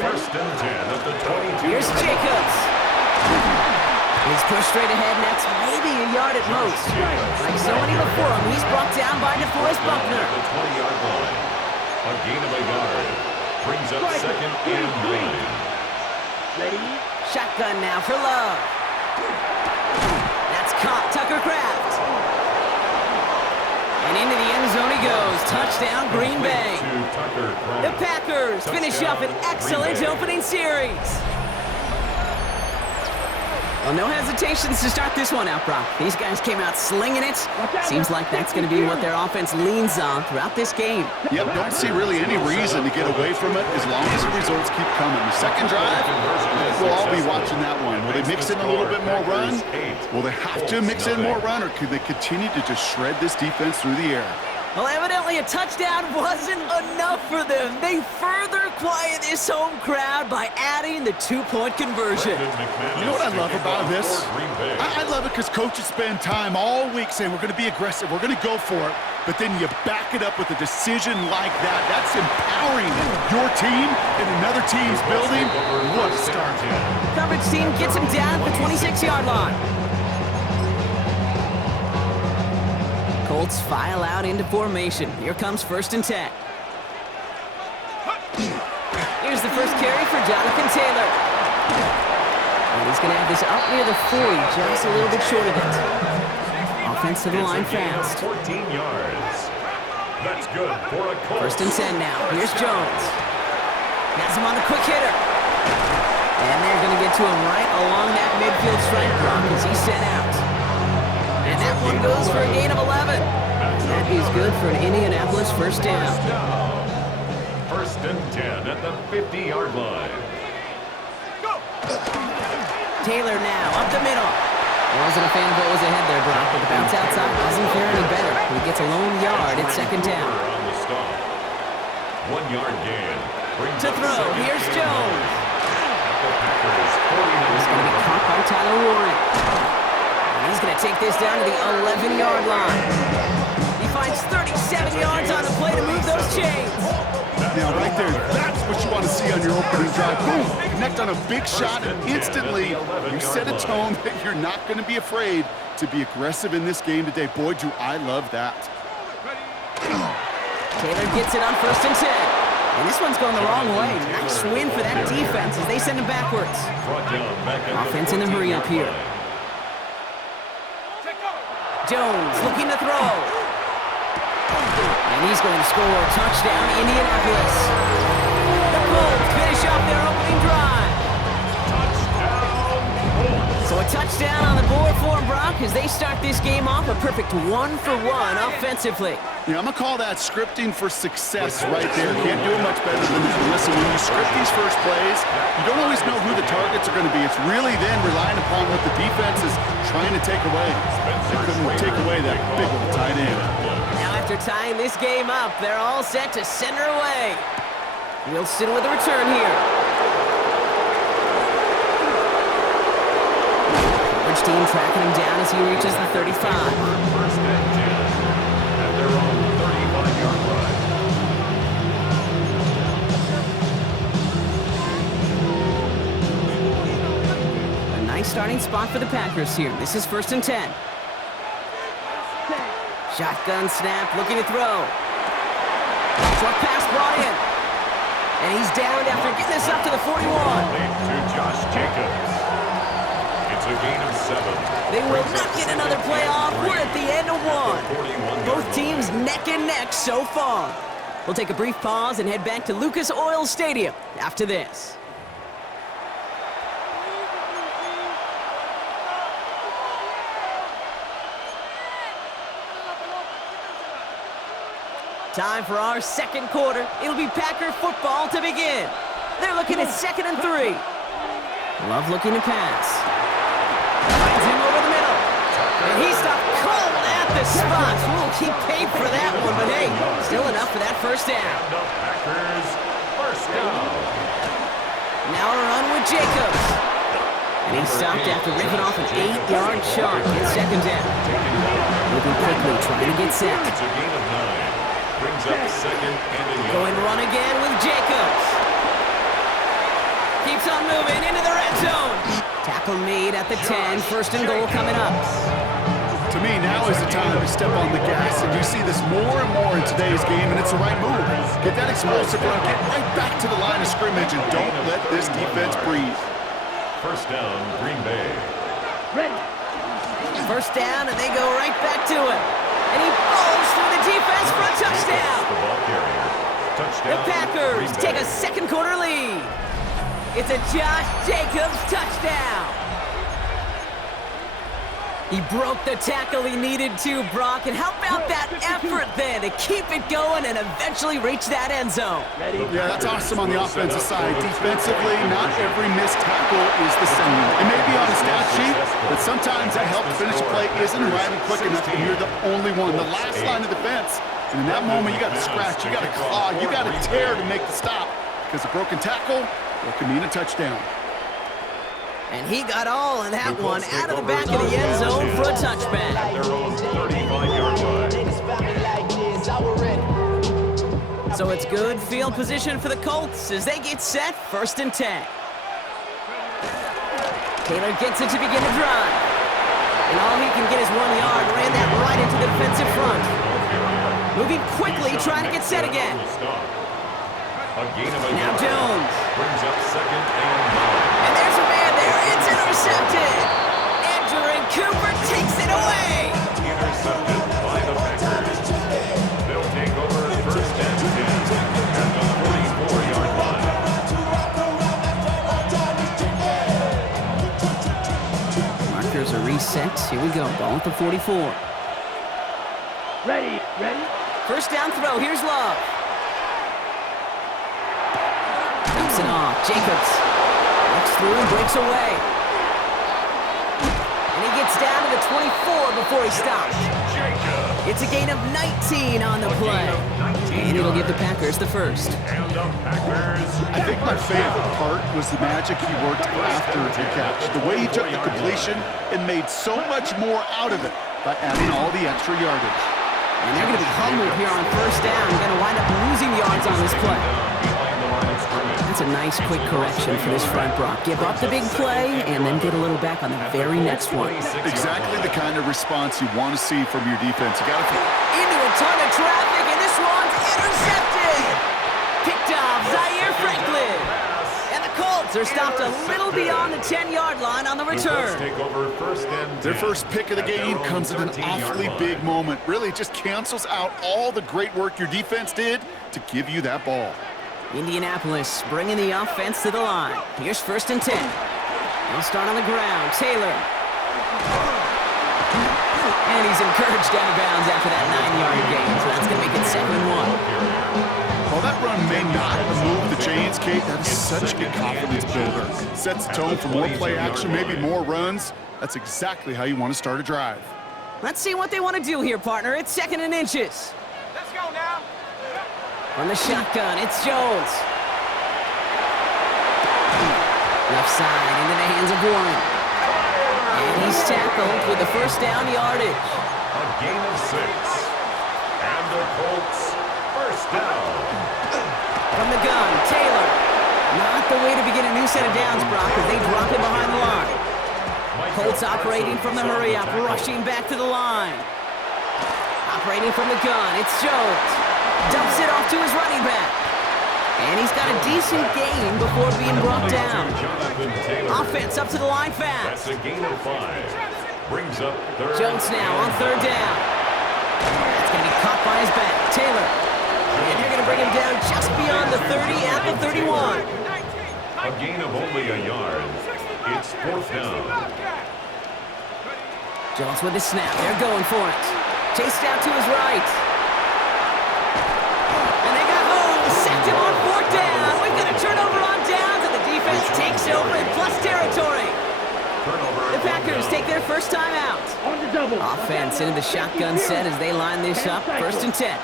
First and 10 at the 22. Here's Jacobs. He's pushed straight ahead, and that's maybe a yard at most. Like so many before him, he's brought down by DeForest Buckner. At the 20-yard line. A gain of a yard. Brings up second and 9. Ready? Shotgun now for Love. That's caught. Tucker Kraft. And into the end zone he goes. Touchdown, Green Bay. The Packers finish up an excellent opening series. Well, no hesitations to start this one out, Brock. These guys came out slinging it. Seems like that's going to be what their offense leans on throughout this game. Yep, don't see really any reason to get away from it as long as the results keep coming. The second drive, we'll all be watching that one. Will they mix in a little bit more run? Will they have to mix in more run, or could they continue to just shred this defense through the air? Well, evidently a touchdown wasn't enough for them. They further quiet this home crowd by adding the two-point conversion. You know what I love about this? I love it because coaches spend time all week saying we're going to be aggressive, we're going to go for it, but then you back it up with a decision like that. That's empowering your team in another team's building. What a start. Coverage team gets him down at the 26-yard line. Colts file out into formation. Here comes first and 10. Here's the first carry for Jonathan Taylor. And he's going to have this up near the 40, just a little bit short of it. Offense to the line fast. 14 yards. That's good for a Colts. First and 10 now. Here's Jones. Has him on the quick hitter. And they're going to get to him right along that midfield strike block as he's sent out. And that one goes for a gain of 11. That is good for an Indianapolis first down. First and 10 at the 50-yard line. Taylor now up the middle. Wasn't a fan of what was ahead there, Brock, but the bounce outside doesn't fare any better. He gets a lone yard at second down. On the stop. 1 yard gain. To throw, here's Jones. He's going to be caught by Tyler Warren. He's going to take this down to the 11-yard line. He finds 37 yards on the play to move those chains. Now, right there, that's what you want to see on your opening drive. Boom! Connect on a big shot, and instantly you set a tone that you're not going to be afraid to be aggressive in this game today. Boy, do I love that. Taylor gets it on first and 10. And this one's going the wrong way. Nice win for that defense as they send him backwards. Offense in the hurry up here. Jones looking to throw. And he's going to score a touchdown, Indianapolis. The Colts finish off their opening drive. So a touchdown on the board for them, Brock, as they start this game off a perfect 1-for-1 offensively. Yeah, I'm going to call that scripting for success right there. Can't do it much better than that. Listen, when you script these first plays, you don't always know who the targets are going to be. It's really then relying upon what the defense is trying to take away. They couldn't take away that big old tight end. Now after tying this game up, they're all set to send her away. Wilson with a return here. Coverage team tracking him down as he reaches the 35. First and 10 at their own 35-yard line. A nice starting spot for the Packers here. This is first and 10. Shotgun snap, looking to throw. Short pass brought in. And he's downed after getting this up to the 41. To Josh Jacobs. It's a gain of 7. They will not get another play off. We're at the end of one. Both teams neck and neck so far. We'll take a brief pause and head back to Lucas Oil Stadium after this. Time for our second quarter. It'll be Packer football to begin. They're looking at 2nd and 3. Love looking to pass. Finds him over the middle. And he stopped cold at the spot. We'll keep paid for that one, but hey, still enough for that first down. The Packers first down. Now a run with Jacobs. And he stopped after ripping off an 8-yard shot at second down. Moving quickly, trying to get set. It's a gain of 9. Brings up second and a yard. Going run again with Jacobs. keeps on moving into the red zone. Tackle made at the 10. First and goal coming up. To me, now is the time to step on the gas, and you see this more and more in today's game, and it's the right move. Get that explosive run, get right back to the line of scrimmage, and don't let this defense breathe. First down, Green Bay. Ready. First down, and they go right back to him. And he falls through the defense for a touchdown. The ball carrier. Touchdown. The Packers take a second quarter lead. It's a Josh Jacobs touchdown. He broke the tackle he needed to, Brock. And how about that effort then to keep it going and eventually reach that end zone? Yeah, that's awesome on the offensive side. Defensively, not every missed tackle is the same. It may be on a stat sheet, but sometimes that help finish a play isn't arriving quick enough, and you're the only one. The last line of defense. And in that moment, you got to scratch, you got to claw, you got to tear to make the stop. Because a broken tackle, it can mean a touchdown. And he got all of that one out of the back of the end zone for a touchback. Their own 35-yard line. So it's good field position for the Colts as they get set, 1st and 10. Taylor gets it to begin the drive. And all he can get is 1 yard, ran that right into the defensive front. Moving quickly, trying to get set again. Now Jones. Brings up 2nd and 9. And there's a man there. It's intercepted. Andrew and Cooper takes it away. Intercepted by the Packers. They'll take over 1st and 10 at the 44-yard line. Markers are reset. Here we go. Ball at the 44. Ready. First down throw. Here's Love. Dumps it off. Jacobs looks through and breaks away. And he gets down to the 24 before he stops. It's a gain of 19 on the play. And it'll give the Packers the first. And the Packers. I think my favorite part was the magic he worked after the catch. The way he took the completion and made so much more out of it by adding all the extra yardage. And they're going to be humbled here on first down. Going to wind up losing yards on this play. That's a nice quick correction for this front, Brock. Give up the big play and then get a little back on the very next one. Exactly the kind of response you want to see from your defense. You got to into a ton of traffic, and this one's intercepted. Picked off Zaire Franklin. And the Colts are stopped a little beyond the 10-yard line on the return. Take over 1st and 10. Their first pick of the game comes at an awfully big moment. Really just cancels out all the great work your defense did to give you that ball. Indianapolis bringing the offense to the line. Here's 1st and 10. They'll start on the ground. Taylor. And he's encouraged out of bounds after that 9-yard gain, so that's going to make it 2nd and 1. While that run may not move the chains, Kate, that is such a confidence builder. Sets the tone for more play action, maybe more runs. That's exactly how you want to start a drive. Let's see what they want to do here, partner. It's 2nd and inches. Let's go now. From the shotgun, it's Jones. Left side into the hands of Warren. And he's tackled with the first down yardage. A gain of 6. And the Colts, first down. From the gun, Taylor. Not the way to begin a new set of downs, Brock, as they drop him behind the line. Colts operating from the hurry-up, rushing back to the line. Operating from the gun, it's Jones. Dumps it off to his running back. And he's got a decent gain before being brought down. Offense up to the line fast. That's a gain of 5. Brings up 3rd. Jones now on 3rd down. That's going to be caught by his back. Taylor. And you're going to bring him down just beyond the 30 at the 31. A gain of only a yard. It's 4th down. Jones with the snap. They're going for it. Chased out to his right. And they got home. Sacked him on 4th down. We've got a turnover on downs, and the defense takes over in plus territory. The Packers take their first time out. On the double. Offense into the shotgun set as they line this up. 1st and 10.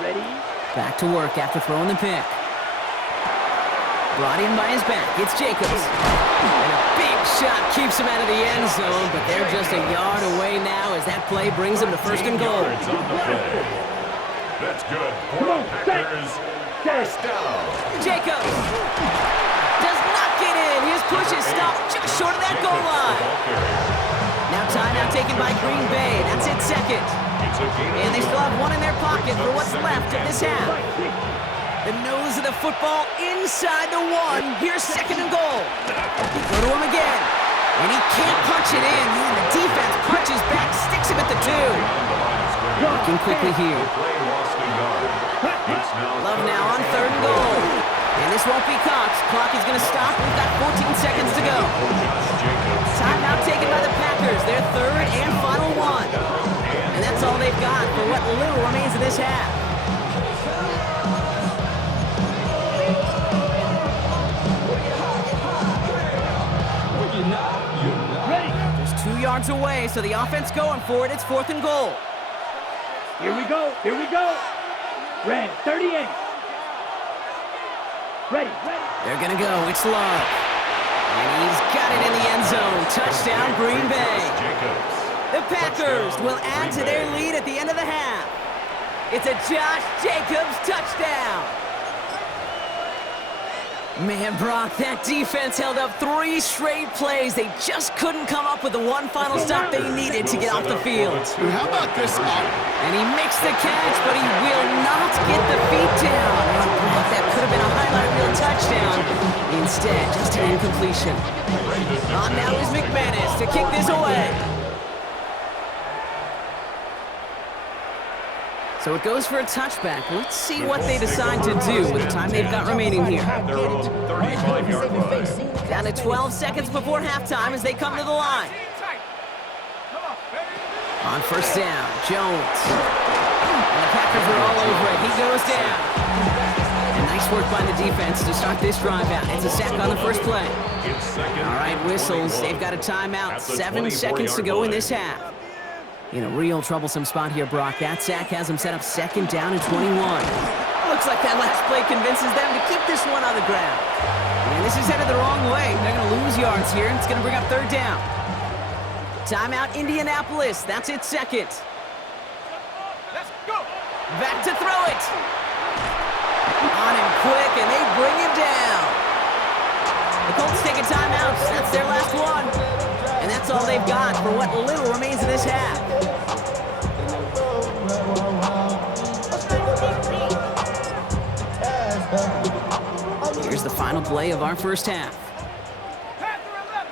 Ready. Back to work after throwing the pick. Brought in by his back. It's Jacobs. And a big shot keeps him out of the end zone, but they're just a yard away now as that play brings them to 1st and goal. Yards on the play. That's good for the Packers. First down. Jacobs does that goal line. Now timeout taken by Green Bay. That's it, second. And they still have one in their pocket for what's left of this half. The nose of the football inside the one. Here's second and goal. They go to him again. And he can't punch it in. And the defense punches back, sticks him at the 2. Looking quickly here. Love now on third and goal. And this won't be Cox. Clock is going to stop. We've got 14 seconds to go. Timeout taken by the Packers. Their third and final one. And that's all they've got for what little remains of this half. Just 2 yards away, so the offense going for it. It's fourth and goal. Here we go. Here we go. Red, 38. Ready. They're going to go. It's Love. And he's got it in the end zone. Touchdown, Green Bay. The Packers will add to their lead at the end of the half. It's a Josh Jacobs touchdown. Man, Brock, that defense held up 3 straight plays. They just couldn't come up with the one final stop they needed to get off the field. And how about this? And he makes the catch, but he will not get the feet down. Oh, Brock, that could have been a highlight reel touchdown. Instead, just an incompletion. On now is McManus to kick this away. So it goes for a touchback. Let's see what they decide to do with the time they've got remaining here. Their own 35-yard line. Down to 12 seconds before halftime as they come to the line. On first down, Jones. And the Packers are all over it. He goes down. And nice work by the defense to start this drive out. It's a sack on the first play. All right, whistles. They've got a timeout. 7 seconds to go in this half. In a real troublesome spot here, Brock. That sack has them set up second down and 21. Looks like that last play convinces them to keep this one on the ground. And this is headed the wrong way. They're going to lose yards here, and it's going to bring up third down. Timeout, Indianapolis. That's it, second. Let's go. Back to throw it. On him quick, and they bring him down. The Colts take a timeout. That's their last one. And that's all they've got for what little remains of this half. Here's the final play of our first half. Panther 11.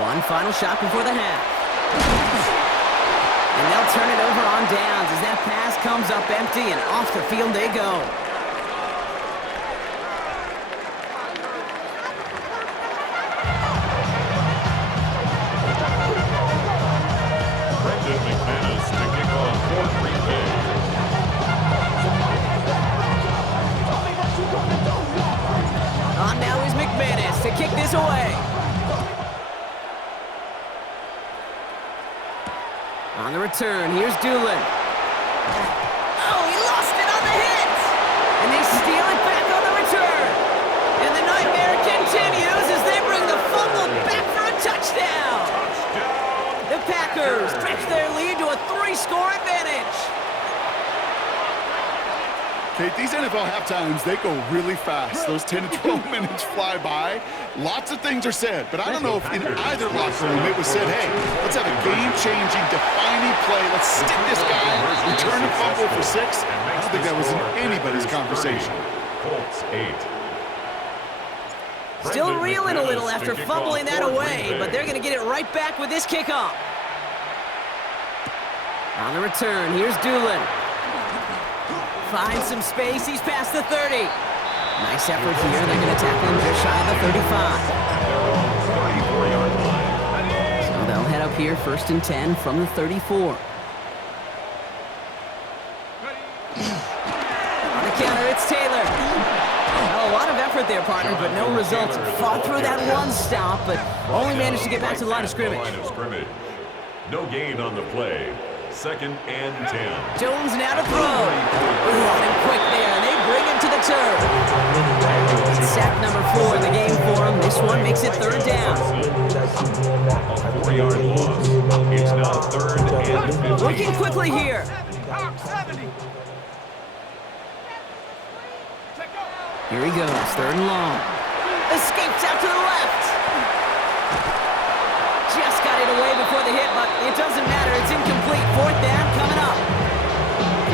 One final shot before the half. And they'll turn it over on downs as that pass comes up empty and off the field they go. McManus to kick off for Green Bay. On now is McManus to kick this away. On the return, here's Doolin. Oh, he lost it on the hit! And they steal it back on the return. And the nightmare continues as they bring the fumble back for a touchdown. The Packers stretch their lead to a 3-score advantage. Kate, these NFL halftimes, they go really fast. Those 10 to 12 minutes fly by. Lots of things are said, but I don't know if in either locker room it was said, hey, let's have a game-changing, defining play. Let's stick this guy, return a fumble for 6. I don't think that was in anybody's conversation. Colts 8. Still reeling a little after fumbling that away, but they're going to get it right back with this kickoff. On the return, here's Doolin. Finds some space, he's past the 30. Nice effort here, they're going to tackle him just shy of the 35. Their own 34-yard line. So they'll head up here, first and 10 from the 34. On the counter, it's Taylor. Well, a lot of effort there, partner, but no results. Fought through that one stop, but only managed to get back to the line of scrimmage. No gain on the play. Second and 10. Jones now to throw. Ooh, on him quick there, and they bring him to the turf. It's sack number 4 in the game for him. This one makes it third down. A 4-yard loss. It's now third and 15. Looking quickly here. Here he goes, third and long. Escapes out to the left. Just got it away before the hit, but it doesn't matter. It's incomplete. Fourth down coming up.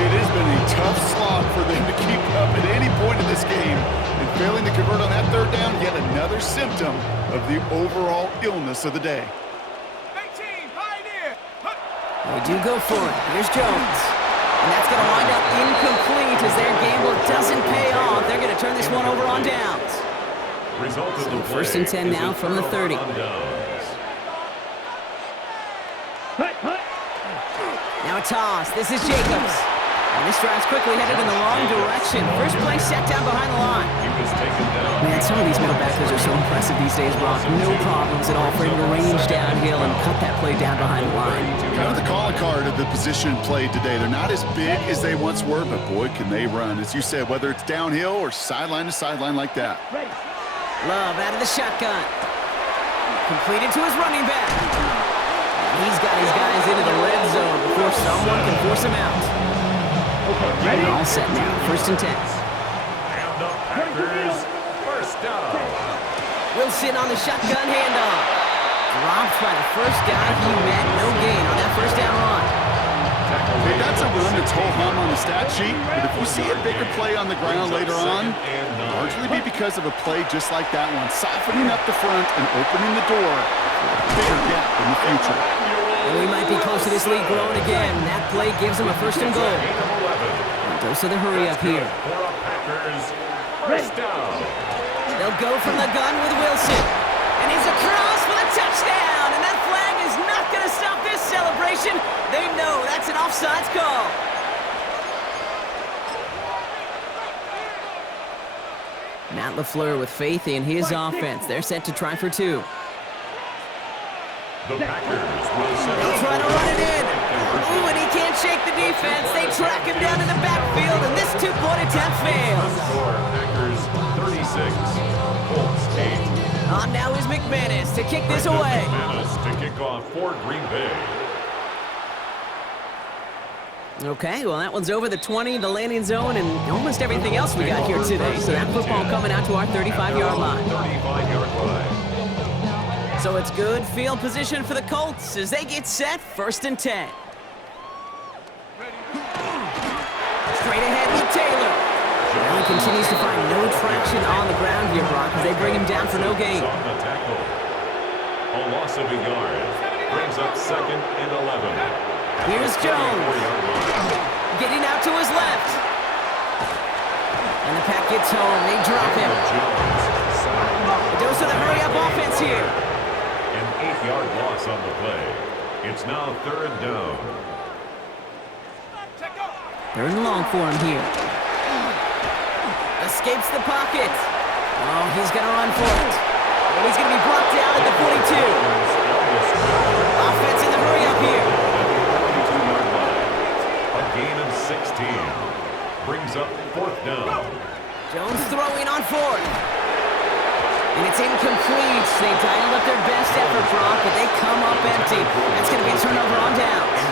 It has been a tough slog for them to keep up at any point in this game. And failing to convert on that third down, yet another symptom of the overall illness of the day. They do go for it. Here's Jones. And that's going to wind up incomplete as their gamble doesn't pay off. They're going to turn this one over on downs. So first and 10 now from the 30. Now a toss. This is Jacobs. And this drive's quickly headed in the wrong direction. First play set down behind the line. Man, some of these middle backers are so impressive these days, Brock. No problems at all for him to range downhill and cut that play down behind the line. Kind of the calling card of the position played today. They're not as big as they once were, but boy, can they run. As you said, whether it's downhill or sideline to sideline like that. Love out of the shotgun. Completed to his running back. And he's got his guys into the red zone before someone can force him out. Ready? All set now. First and 10. And the Packers first down. Wilson on the shotgun handoff. Dropped by the first guy he met. No gain on that first down run. Hey, that's a run that's ho-hum on the stat sheet, but if you see a bigger play on the ground later on, it'll largely be because of a play just like that one, softening up the front and opening the door for a bigger gap in the future. And we might be close to this lead growing again. That play gives them a first and goal. And dose of the hurry up here. First down. They'll go from the gun with Wilson. And he's across for the touchdown. And that flag is not going to stop this celebration. They know that's an offsides call. Matt LaFleur with faith in his offense. They're set to try for two. The Packers will set They'll up try to run it in. Ooh, and he can't shake the defense. They track him down in the backfield, and this two-point attempt fails. score. Packers 36, Colts 8. On now is McManus to kick this away. McManus to kick off for Green Bay. Okay, well, that one's over the 20, the landing zone, and almost everything else we got here today. So that football coming out to our 35-yard line. 35-yard line. So it's good field position for the Colts as they get set, first and 10. Straight ahead with Taylor. Well, he continues to find no traction on the ground here, Brock, as they bring him down for no gain. On the tackle. A loss of a yard. Brings up second and 11. Here's Jones. Getting out to his left. And the pack gets home. They drop him. A dose of the hurry-up offense here. An 8-yard loss on the play. It's now third down. Third and long for him here. Escapes the pocket. Oh, he's going to run for it. And he's going to be brought down at the 42. Offense in the hurry-up here. 42-yard line. A gain of 16. Brings up fourth down. Jones throwing on fourth. And it's incomplete. They dialed up their best effort, Brock, but they come up empty. That's going to be a turnover on downs.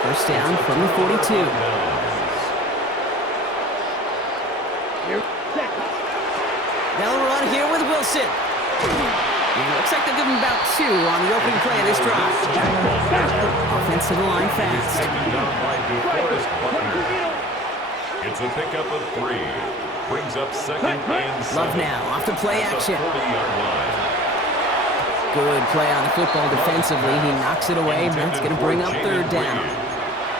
First down from the 42. They'll run here with Wilson. It looks like they'll give him about 2 on the opening play of this drive. Offense to the line fast. Taken down by DeForest Buckner. It's a pickup of 3. Brings up second and 7. Love now, off to play action. 40-yard line. Good play on the football defensively. He knocks it away, and that's going to bring up third down.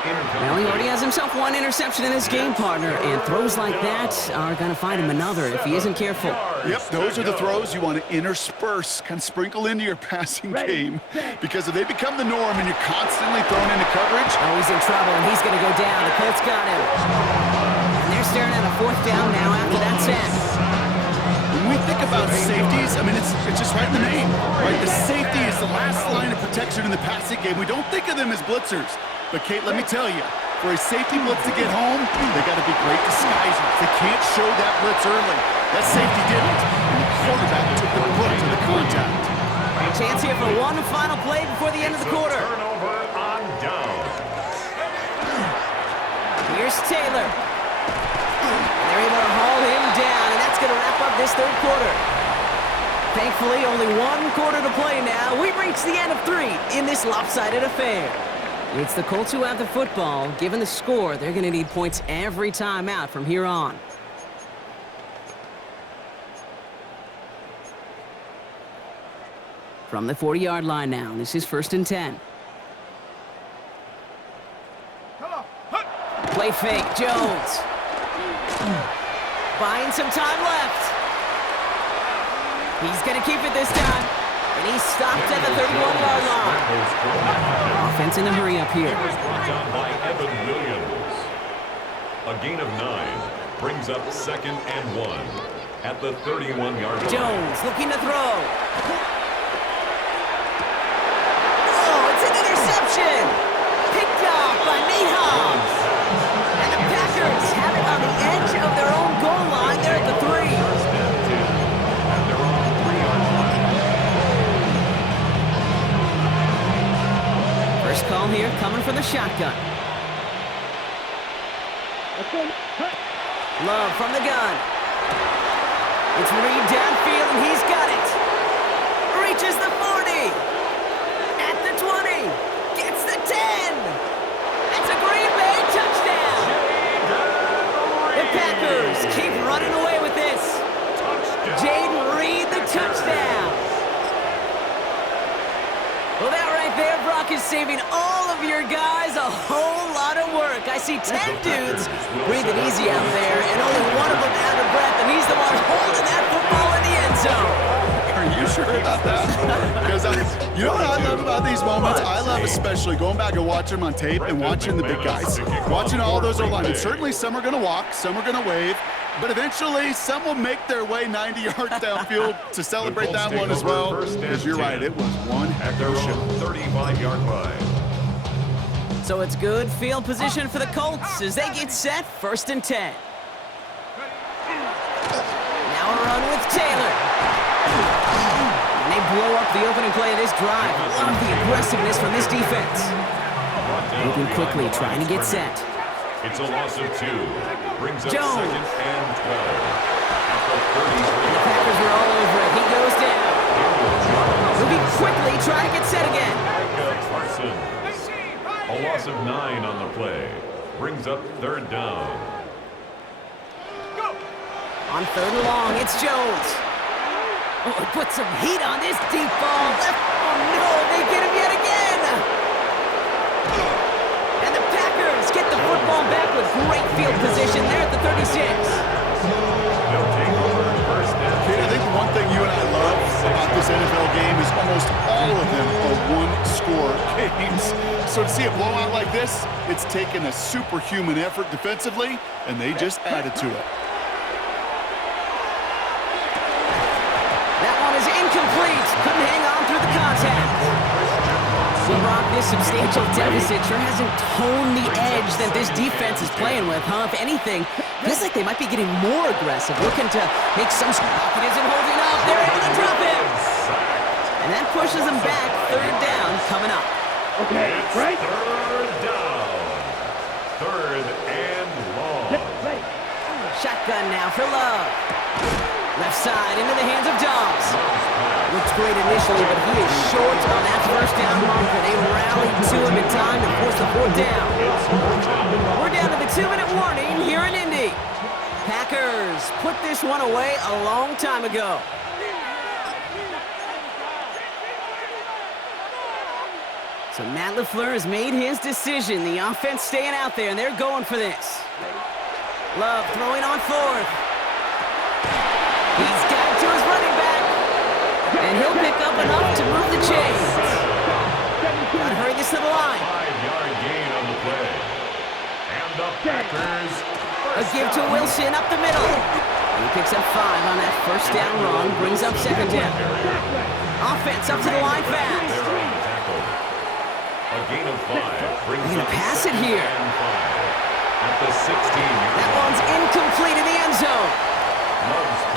Well, he already has himself 1 interception in his game, partner, and throws like that are going to find him another if he isn't careful. Yep, those are the throws you want to intersperse, kind of sprinkle into your passing game, because if they become the norm and you're constantly thrown into coverage. Oh, he's in trouble, and he's going to go down. The Colts got him. And they're staring at a fourth down now after that sack. When we think about safeties, I mean, it's just right in the name, right? The safety is the last line of protection in the passing game. We don't think of them as blitzers. But, Kate, let me tell you, for a safety blitz to get home, they got to be great disguisers. They can't show that blitz early. That safety didn't, and the quarterback took the foot to the contact. Chance here for one final play before the end of the quarter. Turnover on down. Here's Taylor. And they're able to haul him down, and that's going to wrap up this third quarter. Thankfully, only one quarter to play now. We've reached the end of 3 in this lopsided affair. It's the Colts who have the football. Given the score, they're going to need points every time out from here on. From the 40-yard line now, this is 1st and 10. Play fake, Jones. Buying some time left. He's going to keep it this time. And he's stopped at the 31-yard line. Offense in a hurry up here. Brought down by Evan Williams. A gain of 9 brings up 2nd and 1 at the 31-yard line. Jones looking to throw. Oh, it's an interception. Picked off by Nate Hobbs. And the Packers have it on the edge of their own goal line. They're at the 3. And they're on the 3-yard line. First call here coming from the shotgun. Love from the gun. It's Reed downfield, and he's got it. Reaches the 40. At the 20. Gets the 10. It's a Green Bay touchdown. The Packers keep running away with this. Jaden Reed, the touchdown. Well, that right there, Brock, is saving all of your guys a whole lot of work. I see 10 dudes breathing easy out there, and only one of them out of breath, and he's the one holding that football in the end zone. Are you sure about that? Because you know what I love about these moments? I love especially going back and watching them on tape and watching the big guys. Watching all those O-linemen. Certainly some are going to walk, some are going to wave, but eventually some will make their way 90 yards downfield to celebrate that one as well. Because you're right, it was one heck of a show. 35-yard line. So it's good field position for the Colts as they get set, 1st and 10. Now a run with Taylor. And they blow up the opening play of this drive. Love the aggressiveness from this defense. Moving quickly, trying to get set. It's a loss of 2. Brings up Jones. 2nd and 12 at the The 33. Packers are all over it. He goes down. Moving quickly, trying to get set again. Carson. A loss of 9 on the play. Brings up 3rd down. On 3rd and long, it's Jones. Oh, he put some heat on this deep ball. Left. Oh, no, they get him yet again. And the Packers get the football back with great field position there at the 36. They'll take over 1st and Kate, I think the one thing you and I love about this NFL game is almost all of them are one-score games. So to see a blowout like this, it's taken a superhuman effort defensively, and they just added to it. That one is incomplete. Couldn't hang on through the contact. So, Brock, this substantial deficit sure hasn't toned the edge that this defense is playing with, huh? If anything, feels like they might be getting more aggressive, looking to make some pocket isn't holding up. They're able to drop him. And that pushes them back. 3rd down coming up. Okay, right? 3rd down. 3rd and long. Ready. Shotgun now for Love. Left side into the hands of Dobbs. Looks great initially, but he is short on that 1st down marker. They rallied to him in time to force the 4th down. We're down to the 2-minute warning here in Indy. Packers put this one away a long time ago. So Matt LaFleur has made his decision. The offense staying out there, and they're going for this. Love throwing on 4th. He's got to his running back. And he'll pick up enough to move the chains. Gotta hurry this to the line. 5-yard gain on the play. And the Packers. A give to Wilson up the middle. He picks up 5 on that 1st down run. Brings up 2nd down. Offense up to the line fast. They're on the tackle. A gain of 5 brings They're up gonna pass it 2nd here. and 5 at the 16-yard That one's incomplete in the end zone.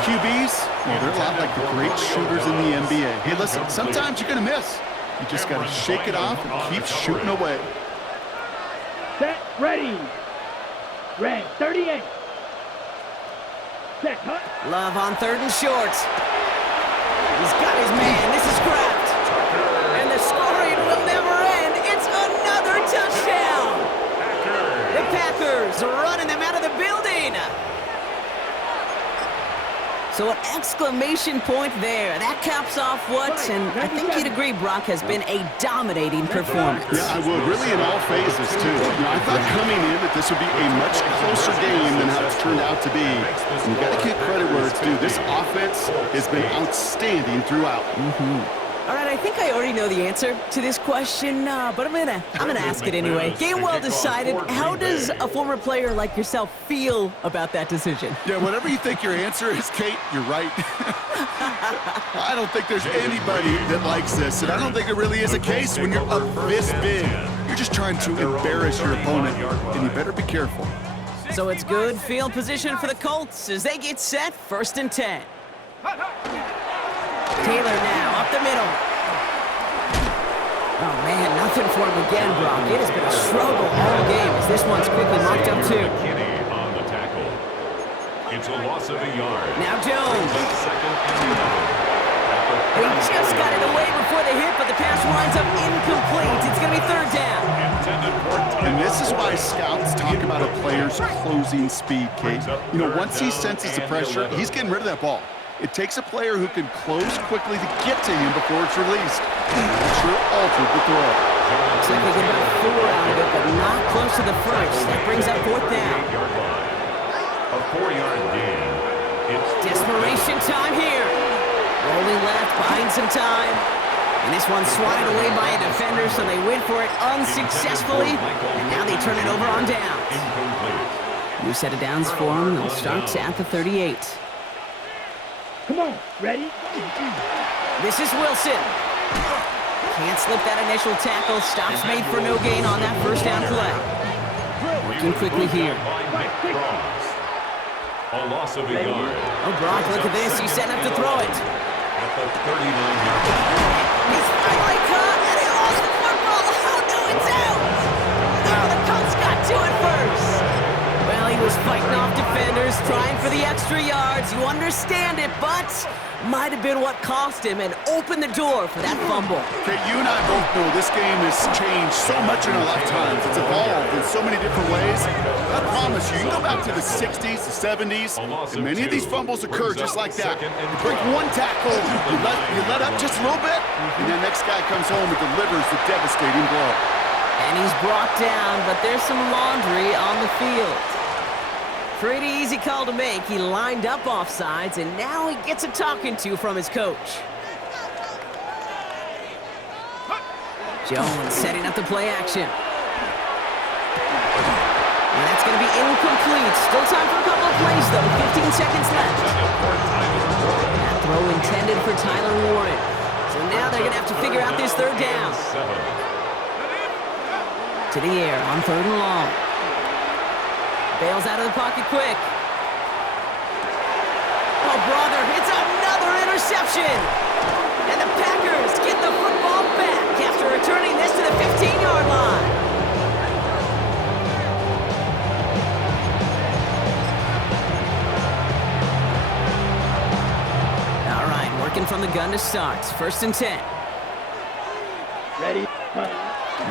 QBs, well, they're a lot like the great shooters in the NBA. Hey, listen, sometimes you're going to miss. You just got to shake it off and keep shooting away. Set, ready. Red, 38. Set, huh? Love on 3rd and short. He's got his man. This is Kraft. And the scoring will never end. It's another touchdown. The Packers are running them out of the building. So an exclamation point there. That caps off what, and I think you'd agree, Brock, has been a dominating performance. Yeah, I would. Really in all phases, too. I thought coming in that this would be a much closer game than how it's turned out to be. And you got to give credit where it's due. This offense has been outstanding throughout. All right, I think I already know the answer to this question, but I'm gonna ask it anyway. Game well decided. How does a former player like yourself feel about that decision? Yeah, whatever you think your answer is, Kate, you're right. I don't think there's anybody that likes this, and I don't think it really is a case when you're up this big. You're just trying to embarrass your opponent, and you better be careful. So it's good field position for the Colts as they get set, 1st and 10. Taylor now, up the middle. Oh, man, nothing for him again, Brock. It has been a struggle all game as this one's quickly mocked up, too. McKinney on the tackle. It's a loss of a yard. Now Jones. Second and 11. He just got it away before the hit, but the pass winds up incomplete. It's going to be 3rd down. And this is why scouts talk about a player's closing speed, Kate. You know, once he senses the pressure, he's getting rid of that ball. It takes a player who can close quickly to get to him before it's released. That sure altered the throw. Looks like they get about 4 out of it, but not close to the first. That brings up 4th down. A 4-yard gain. It's Desperation time here. Rolling left, buying some time. And this one's swatted away by a defender, so they went for it unsuccessfully. And now they turn it over on downs. incomplete. New set of downs for them. They'll start at the 38. Come on, ready? This is Wilson. Can't slip that initial tackle. Stops made for no gain on that 1st down play. Working quickly here. A loss of a yard. Oh, Brock, look at this. He's setting up to throw it. At the 39-yard line. He's finally caught, and he lost the football. Oh, no, it's out. No, the Colts got to it first. Well, he was fighting off defenders, trying for the extra yards. You understand it, but might have been what cost him and opened the door for that fumble. Okay, you and I both know this game has changed so much in our lifetimes. It's evolved in so many different ways. I promise you, you can go back to the 60s, the 70s, and many of these fumbles occur just like that. You break one tackle, you let up just a little bit, and the next guy comes home and delivers the devastating blow. And he's brought down, but there's some laundry on the field. Pretty easy call to make. He lined up offsides, and now he gets a talking to from his coach. Jones setting up the play action. And that's going to be incomplete. Still time for a couple of plays, though. 15 seconds left. That throw intended for Tyler Warren. So now they're going to have to figure out this 3rd down. To the air on 3rd and long. Bails out of the pocket quick. Oh, brother, it's another interception. And the Packers get the football back after returning this to the 15-yard line. All right, working from the gun to start. 1st and 10. Ready?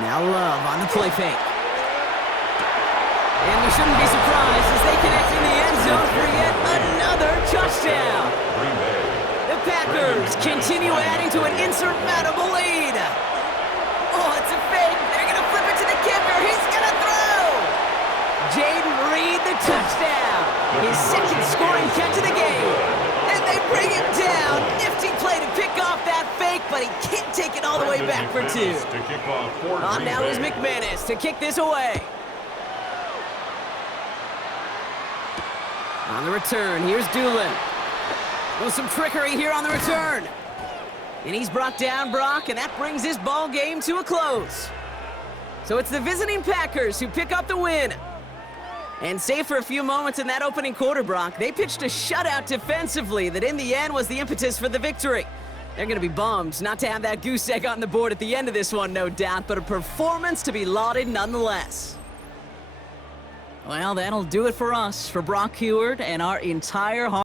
Now Love on the play fake. And we shouldn't be surprised as they connect in the end zone for yet another touchdown. The Packers continue adding to an insurmountable lead. Oh, it's a fake. They're going to flip it to the kicker. He's going to throw. Jaden Reed, the touchdown. His 2nd scoring catch of the game. And they bring him down. Nifty play to pick off that fake, but he can't take it all the way back for 2. On now is McManus to kick this away. On the return, here's Doolin. Oh, some trickery here on the return. And he's brought down, Brock, and that brings this ball game to a close. So it's the visiting Packers who pick up the win. And save for a few moments in that opening quarter, Brock, they pitched a shutout defensively that in the end was the impetus for the victory. They're going to be bummed not to have that goose egg on the board at the end of this one, no doubt, but a performance to be lauded nonetheless. Well, that'll do it for us, for Brock Heward and our entire